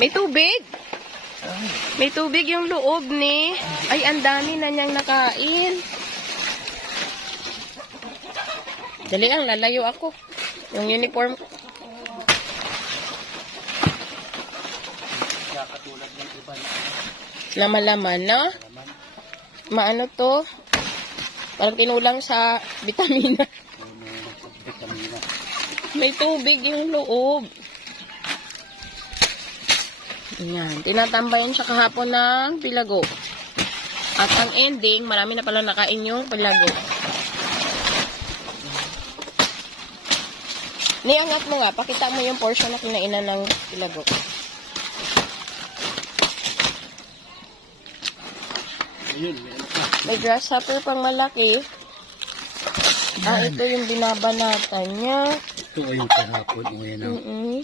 May tubig. May tubig yung loob ni. Ay, ang dami na niyang nakain. Dali ang lalayo ako. Yung uniform ko. Katulad ng iba na Laman-laman, no? Maano to? Parang tinulang sa vitamina. vitamina. May tubig yung loob. Ayan. Tinatambayan siya kahapon ng pilago. At ang ending, marami na pala nakain yung pilago. Niangat mo nga. Pakita mo yung portion na kinainan ng pilago. Ayun, meron pa. May grasshopper pang malaki. Ito yung binabanatan niya. Ito ay yung kahapon. O yan ang Mm-mm.